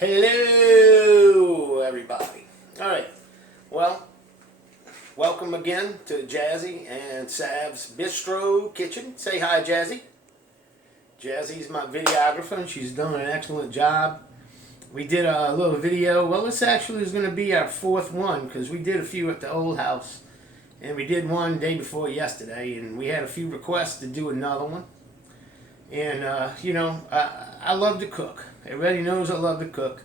Hello, everybody. All right. Well, welcome again to Jazzy and Sav's Bistro Kitchen. Say hi, Jazzy. Jazzy's my videographer, and she's done an excellent job. We did a little video. Well, this actually is going to be our fourth one because we did a few at the old house, and we did one day before yesterday, and we had a few requests to do another one. And, I love to cook. Everybody knows I love to cook.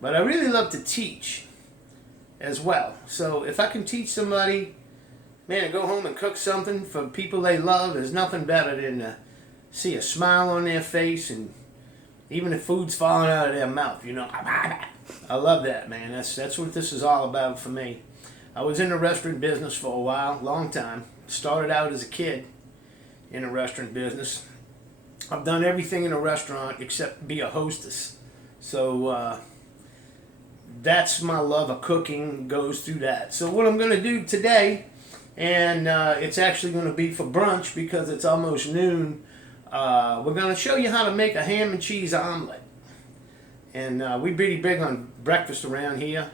But I really love to teach as well. So if I can teach somebody, man, to go home and cook something for people they love, there's nothing better than to see a smile on their face, and even if food's falling out of their mouth, I love that, man. That's what this is all about for me. I was in the restaurant business for a while, long time. Started out as a kid in the restaurant business. I've done everything in a restaurant except be a hostess. So that's my love of cooking, goes through that. So what I'm going to do today, and it's actually going to be for brunch because it's almost noon, we're going to show you how to make a ham and cheese omelet. And we're pretty big on breakfast around here.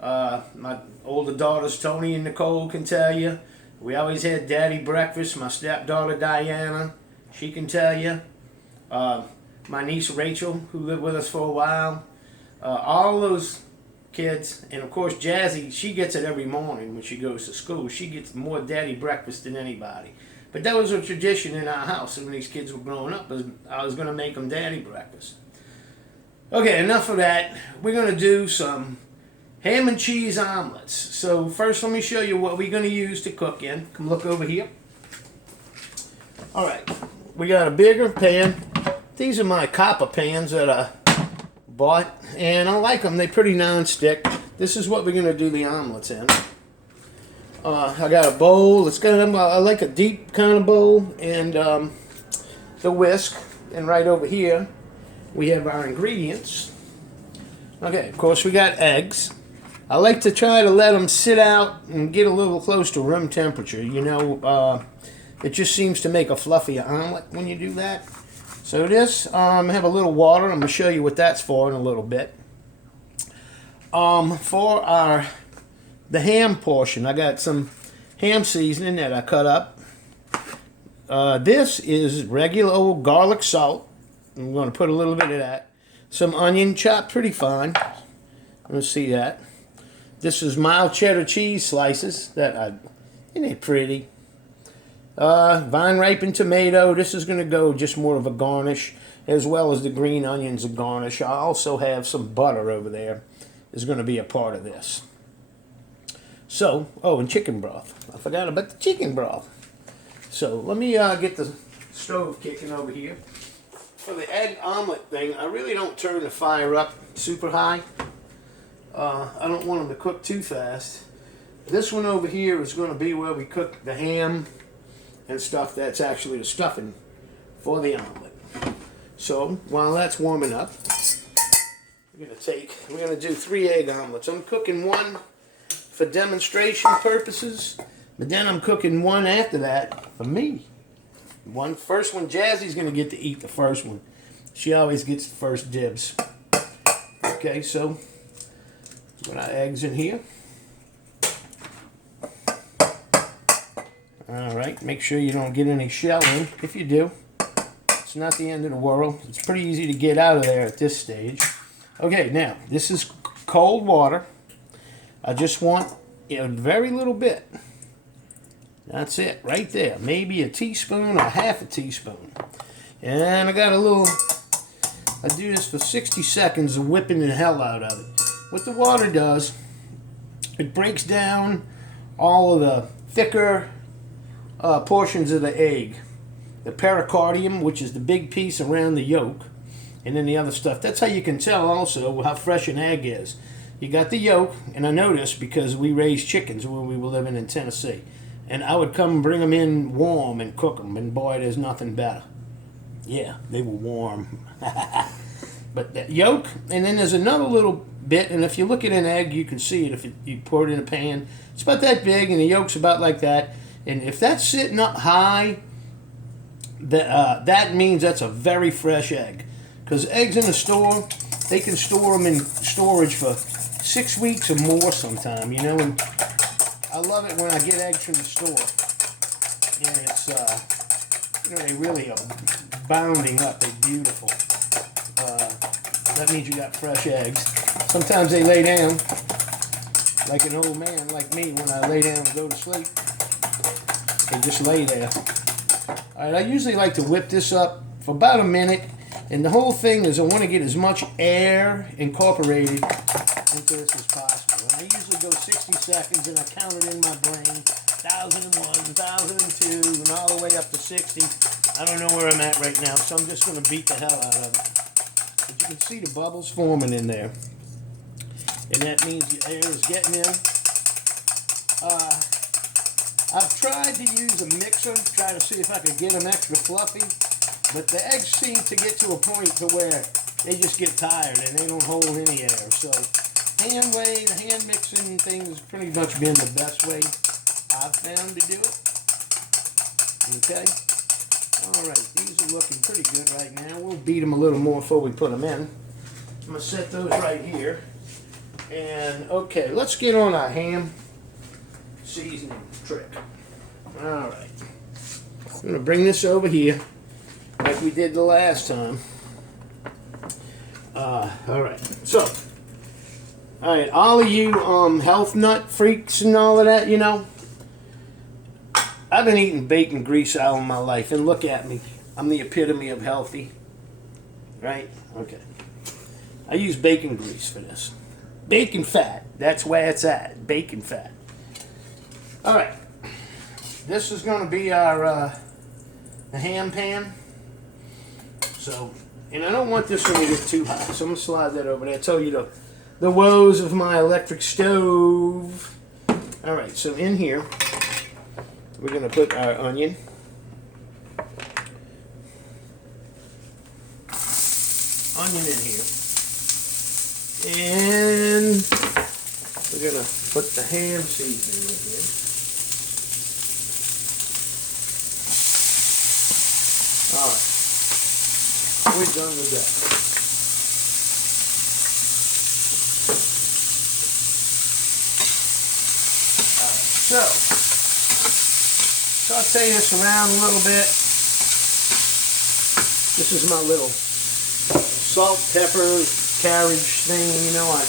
My older daughters, Tony and Nicole, can tell you. We always had daddy breakfast. My stepdaughter, Diana, she can tell you. My niece, Rachel, who lived with us for a while. All those kids, and of course Jazzy, she gets it every morning when she goes to school. She gets more daddy breakfast than anybody. But that was a tradition in our house. And when these kids were growing up, I was going to make them daddy breakfast. Okay, enough of that. We're going to do some ham and cheese omelets. So first let me show you what we're going to use to cook in. Come look over here. Alright, we got a bigger pan. These are my copper pans that I bought, and I like them. They're pretty non-stick. This is what we're going to do the omelets in. I got a bowl. It's kind of, I like a deep kind of bowl, and the whisk. And right over here, we have our ingredients. Okay, of course, we got eggs. I like to try to let them sit out and get a little close to room temperature. It just seems to make a fluffier omelet when you do that. So this, I have a little water. I'm going to show you what that's for in a little bit. For the ham portion, I got some ham seasoning that I cut up. This is regular old garlic salt. I'm going to put a little bit of that. Some onion chopped pretty fine. Let's see that. This is mild cheddar cheese slices. Isn't it pretty? Vine ripened tomato. This is going to go just more of a garnish, as well as the green onions a garnish. I also have some butter over there. Is going to be a part of this. So, and chicken broth. I forgot about the chicken broth. So let me get the stove kicking over here. For the egg omelet thing, I really don't turn the fire up super high. I don't want them to cook too fast. This one over here is going to be where we cook the ham and stuff. That's actually the stuffing for the omelet. So while that's warming up, we're going to do 3 egg omelets. I'm cooking one for demonstration purposes, but then I'm cooking one after that for me. First one, Jazzy's going to get to eat the first one. She always gets the first dibs. Okay, so put our eggs in here. Alright, make sure you don't get any shell in. If you do, it's not the end of the world. It's pretty easy to get out of there at this stage. Okay, now, this is cold water. I just want a very little bit. That's it, right there. Maybe a teaspoon or half a teaspoon. And I got I do this for 60 seconds of whipping the hell out of it. What the water does, it breaks down all of the thicker portions of the egg. The pericardium, which is the big piece around the yolk, and then the other stuff. That's how you can tell also how fresh an egg is. You got the yolk, and I know this because we raised chickens when we were living in Tennessee. And I would come and bring them in warm and cook them, and boy, there's nothing better. Yeah, they were warm. But that yolk, and then there's another little bit, and if you look at an egg, you can see it if you pour it in a pan. It's about that big, and the yolk's about like that. And if that's sitting up high, that means that's a very fresh egg. Because eggs in the store, they can store them in storage for 6 weeks or more sometime, you know, and I love it when I get eggs from the store. And it's, you know, they really are bounding up. They're beautiful. That means you got fresh eggs. Sometimes they lay down like an old man like me when I lay down to go to sleep. They just lay there. Alright, I usually like to whip this up for about a minute. And the whole thing is I want to get as much air incorporated into this as possible. And I usually go 60 seconds and I count it in my brain. 1001, 1002, and all the way up to 60. I don't know where I'm at right now, so I'm just going to beat the hell out of it. But you can see the bubbles forming in there. And that means the air is getting in. I've tried to use a mixer, try to see if I could get them extra fluffy. But the eggs seem to get to a point to where they just get tired and they don't hold any air. So hand mixing thing has pretty much been the best way I've found to do it. Okay. Alright, these are looking pretty good right now. We'll beat them a little more before we put them in. I'm going to set those right here. And, okay, let's get on our ham seasoning trick. Alright. I'm going to bring this over here like we did the last time. Alright, so, alright, all of you health nut freaks and all of that, you know, I've been eating bacon grease all my life, and look at me. I'm the epitome of healthy. Right? Okay. I use bacon grease for this. Bacon fat. That's where it's at. Bacon fat. Alright. This is going to be our the ham pan. So, and I don't want this one to get too hot, so I'm going to slide that over there. I tell you the woes of my electric stove. Alright, so in here, we're going to put our onion. Onion in here. And we're going to put the ham seasoning in here. Alright. We're done with that. Alright, so saute this around a little bit. This is my little salt, pepper, carriage thing, you know, I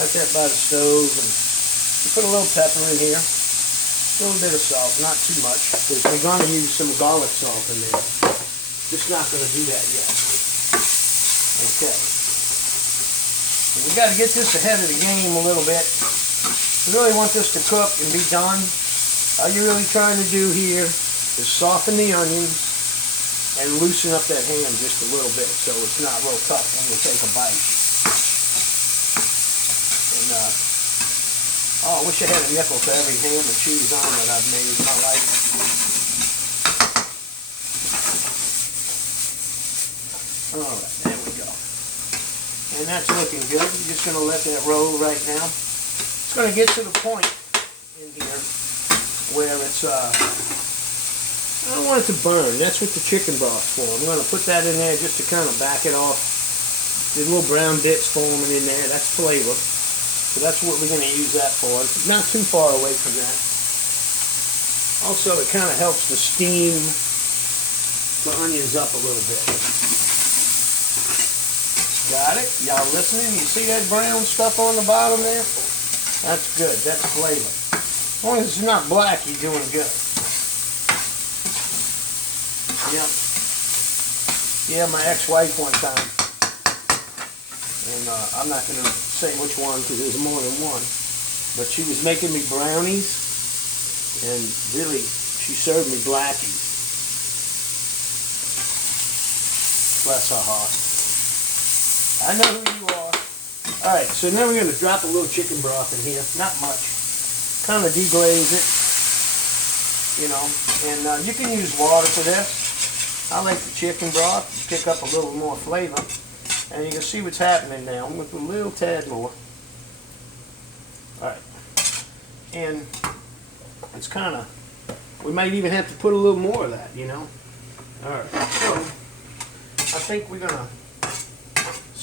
got that by the stove, and put a little pepper in here, a little bit of salt, not too much, because we're going to use some garlic salt in there. Just not going to do that yet. Okay. And we got to get this ahead of the game a little bit. We really want this to cook and be done. All you're really trying to do here is soften the onions and loosen up that ham just a little bit so it's not real tough when you take a bite. And, oh, I wish I had a nickel for every ham and cheese omelet I've made in my life. Alright, there we go. And that's looking good. We're just going to let that roll right now. It's going to get to the point in here where it's, I don't want it to burn. That's what the chicken broth's for. I'm going to put that in there just to kind of back it off. The little brown bits forming in there, that's flavor. So that's what we're going to use that for. It's not too far away from that. Also, it kind of helps to steam the onions up a little bit. Got it? Y'all listening? You see that brown stuff on the bottom there? That's good. That's flavor. As long as it's not black, you're doing good. Yep. Yeah, my ex-wife one time, and I'm not going to say which one because there's more than one, but she was making me brownies, and really, she served me blackies. Bless her heart. I know who you are. Alright, so now we're going to drop a little chicken broth in here. Not much. Kind of deglaze it, you know, and you can use water for this. I like the chicken broth, pick up a little more flavor, and you can see what's happening now. I'm going to put a little tad more. Alright, and it's kind of, we might even have to put a little more of that, you know. Alright, so I think we're going to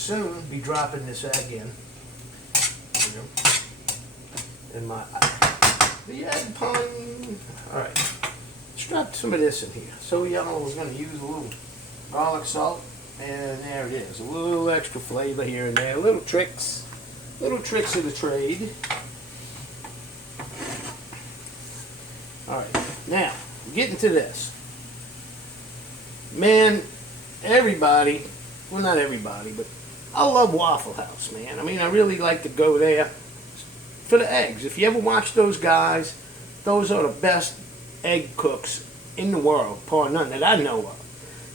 soon be dropping this egg in. And the egg pun. All right, let's drop some of this in here. So y'all was going to use a little garlic salt, and there it is. A little extra flavor here and there. Little tricks of the trade. All right, now getting to this. Man, everybody, well not everybody, but I love Waffle House, man. I mean, I really like to go there for the eggs. If you ever watch those guys, those are the best egg cooks in the world, par none, that I know of.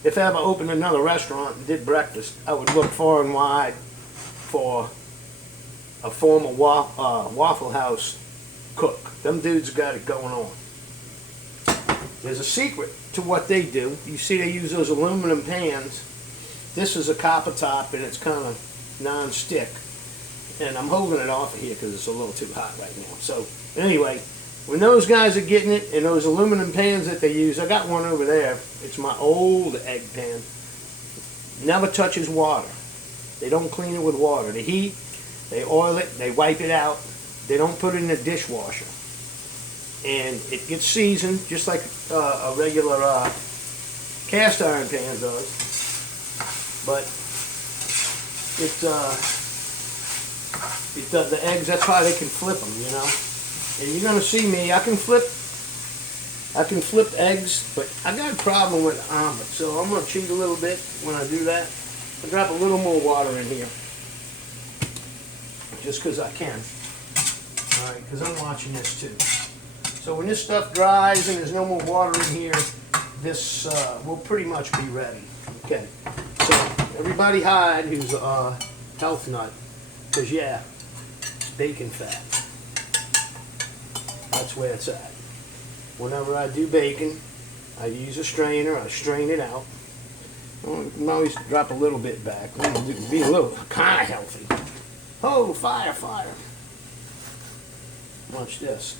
If I ever opened another restaurant and did breakfast, I would look far and wide for a former Waffle House cook. Them dudes got it going on. There's a secret to what they do. You see they use those aluminum pans. This is a copper top and it's kind of non-stick. And I'm holding it off of here because it's a little too hot right now. So anyway, when those guys are getting it in those aluminum pans that they use, I got one over there. It's my old egg pan. Never touches water. They don't clean it with water. They heat, they oil it, they wipe it out. They don't put it in a dishwasher. And it gets seasoned just like a regular cast iron pan does. But it does the eggs. That's why they can flip them, you know. And you're gonna see me. I can flip eggs, but I got a problem with omelet. So I'm gonna cheat a little bit when I do that. I drop a little more water in here, just because I can. All right, because I'm watching this too. So when this stuff dries and there's no more water in here, this will pretty much be ready. Okay. So everybody hide who's a health nut, because yeah, bacon fat. That's where it's at. Whenever I do bacon, I use a strainer. I strain it out. I can always drop a little bit back. Be a little kind of healthy. Oh, fire, fire. Watch this.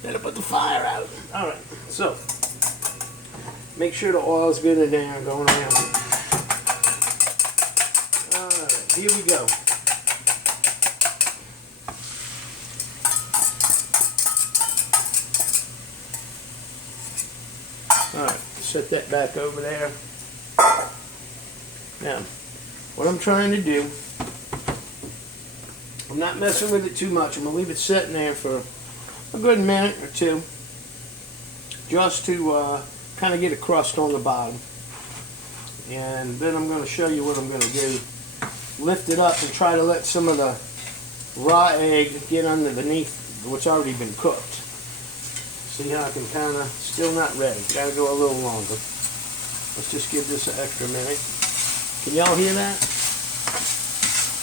Better put the fire out. All right, so make sure the oil's good in there, going around. All right, here we go. All right, set that back over there. Now, what I'm trying to do, I'm not messing with it too much. I'm gonna leave it sitting there for a good minute or two, just to kind of get a crust on the bottom. And then I'm going to show you what I'm going to do. Lift it up and try to let some of the raw egg get underneath what's already been cooked. See how I can kind of, still not ready. Got to go a little longer. Let's just give this an extra minute. Can y'all hear that?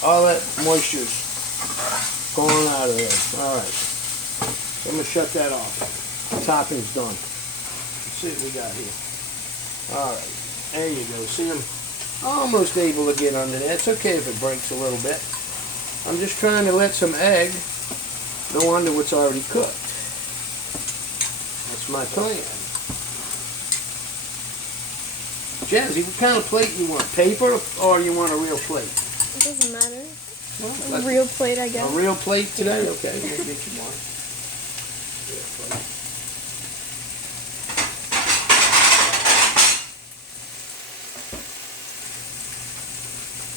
All that moisture's going out of there. All right. I'm going to shut that off. The topping's done. Let's see what we got here. Alright, there you go. See, I'm almost able to get under there. It's okay if it breaks a little bit. I'm just trying to let some egg go under what's already cooked. That's my plan. Jazzy, what kind of plate you want? Paper or you want a real plate? It doesn't matter. Well, a real plate, I guess. A real plate today? Okay, we'll get you one.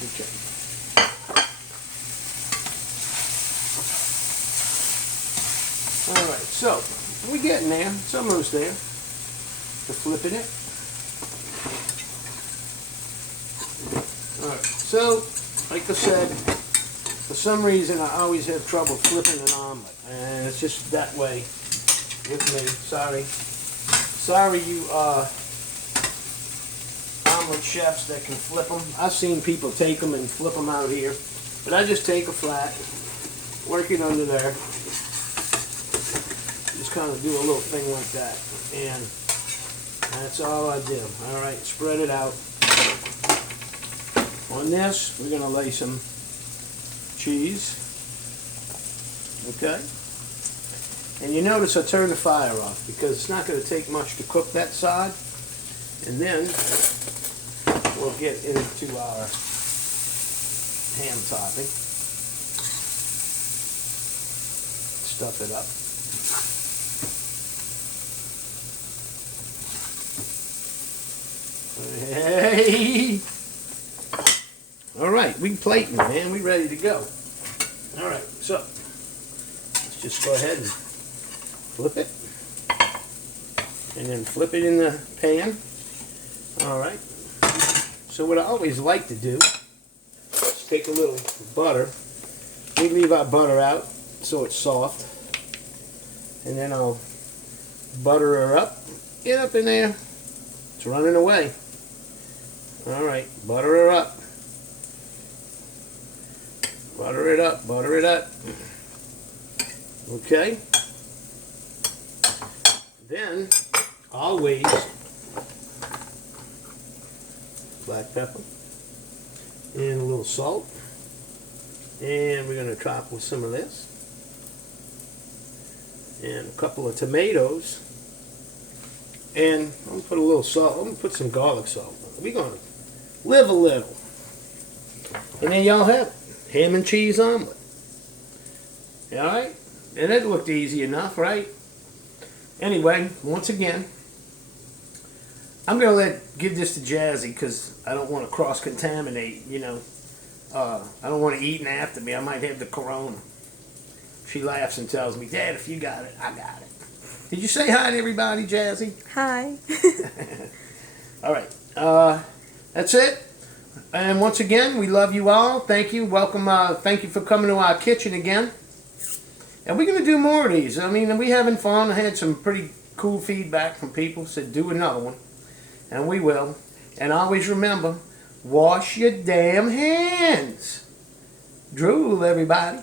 Okay. Alright, so we're getting there. It's almost there. We're flipping it. Alright, so like I said, for some reason I always have trouble flipping an omelet. And it's just that way with me. Sorry. Sorry, you omelet chefs that can flip them. I've seen people take them and flip them out here. But I just take a flat, work it under there. Just kind of do a little thing like that. And that's all I do. Alright, spread it out. On this, we're going to lay some cheese. Okay? And you notice I turned the fire off because it's not going to take much to cook that side. And then we'll get into our ham topping. Stuff it up. Hey! All right, we plating, man. We ready to go. All right, so let's just go ahead and flip it, and then flip it in the pan. All right. So what I always like to do is take a little butter. We leave our butter out so it's soft, and then I'll butter her up. Get up in there. It's running away. All right, butter her up. Butter it up, butter it up. Okay. Then, always, black pepper and a little salt. And we're going to top with some of this. And a couple of tomatoes. And I'm going to put a little salt. I'm going to put some garlic salt. We're going to live a little. And then y'all have it. Ham and cheese omelet. Alright? And it looked easy enough, right? Anyway, once again, I'm going to give this to Jazzy because I don't want to cross-contaminate, you know. I don't want to eat after me. I might have the corona. She laughs and tells me, Dad, if you got it, I got it. Did you say hi to everybody, Jazzy? Hi. Alright. That's it. And once again, we love you all. Thank you. Welcome. Thank you for coming to our kitchen again. And we're going to do more of these. I mean, we're having fun. I had some pretty cool feedback from people. Said do another one. And we will. And always remember, wash your damn hands. Drool, everybody.